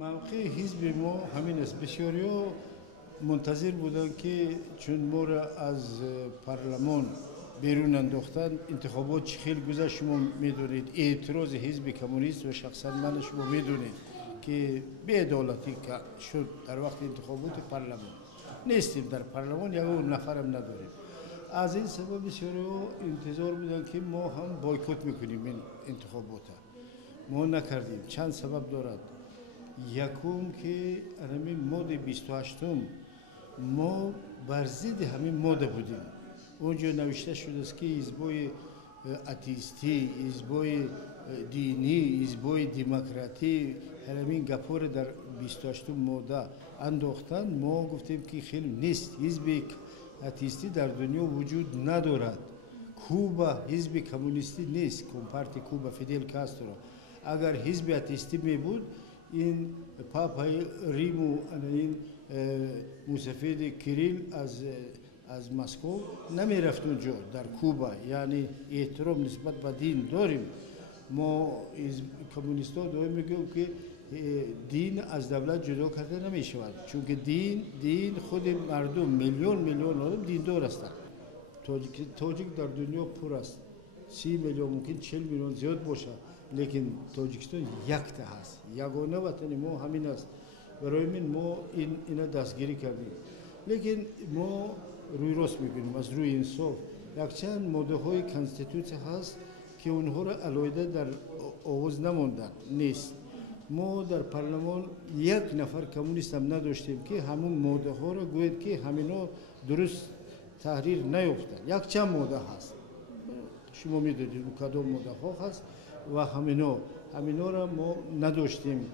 موقع حزب ما همین است. بسیاری منتظر بودند که چون ما را از پارلمان بیرون انداختن، انتخابات چه خیلی گذشت شما میدونید، اعتراض حزب کمونیست و شخصا من شما میدونید که بی‌عدالتی که شد در وقت انتخابات پارلمان. نیستیم در پارلمان، یک نفرم نداریم. از این سبب بسیاری انتظار بودند که ما هم بایکوت میکنیم این انتخابات. ما نکردیم. چند سبب دارد. یکم که همین ماده 28م ما بر ضد همین ماده بودیم. اونجا نوشته شده است که حزبای اتیستی، حزبای دینی، حزبای دموکراتی همین گپور در 28م ماده انداختن. ما گفتیم که خیلی نیست. حزب اتیستی در دنیا وجود ندارد. کوبا حزب کمونیستی نیست. کمپارتی کوبا فیدل کاسترو اگر حزب اتیستی می بود، این پاپای ریمو این موسفید کریل از مسکو نمی رفت اونجا در کوبا. یعنی احترام نسبت به دین داریم. ما کمونیستا دائم میگیم که دین از دولت جدا کرده نمی شود، چون که دین خود مردم میلیون آدم دیندار هستند. تاجیک در دنیا پر است. 30 میلیون، ممکن 40 میلیون زیاد باشه، لیکن تاجیکستان یک تا هست. یگانه وطن ما همین است. برای من ما اینا دستگیری کردیم. لیکن ما روی راست میگیم، از روی انصاف. یک چند ماده های کانستیتوسی هست که اونها را علایده در آواز نماندن نیست. ما در پارلمان یک نفر کمونیست هم نداشتیم که همون ماده ها را گوید که همینا درست تحریر نیفتن. یک چند ماده هست، شما میدونید کدام ماده ها هست و همینا را ما نداشتیم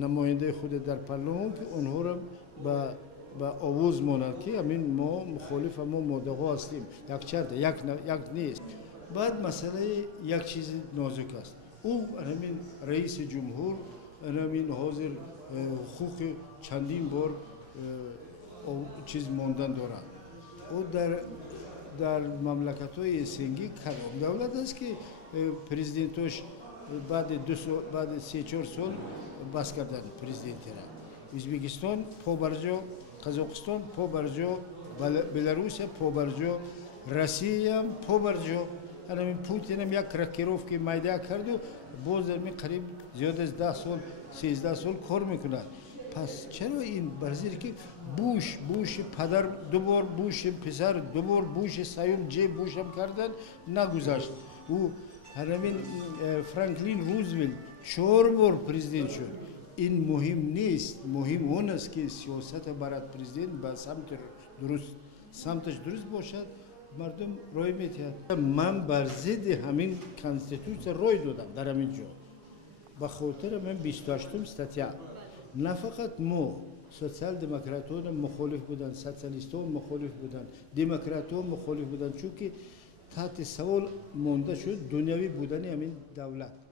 نماینده خود در پارلمان که اونها را با آواز مانند که همین ما مخالف ما ماده ها هستیم. یک چند یک نیست. بعد مسئله یک چیز نازک است. او همین رئیس جمهور همین حاضر حقوق چندین بار چیز ماندن دارد. او در مملکت های سنگی کدام دولت است که پرزیدنتش بعد 3-4 سال بس کردن پرزیدنت را. ازبکستان پابرجا، قزاقستان پابرجا، بلاروس پابرجا، روسیه هم پابرجا. همین پوتین هم یک راکیروف که میده کرد و باز در قریب زیاد از 10 سال 13 سال کار میکنه. پس چرا این برزیل که بوش پدر دوبار، بوش پسر دوبار، بوش سیوم بوش هم کردن نگذاشت. او همین فرانکلین روزولت 4 بار پرزیدنت شد. این مهم نیست. مهم اون است که سیاست برای پرزیدنت به سمتش درست باشد، مردم رای میتید. من بر ضد همین کانستیتوسی رای دادم در همین جا. به خاطر من 28م استاتیا. نه فقط ما سوسیال دموکراتان مخالف بودن، سوسیالیستان مخالف بودن، دموکراتان مخالف بودن، چون که تحت سوال مانده شد دنیوی بودن همین دولت.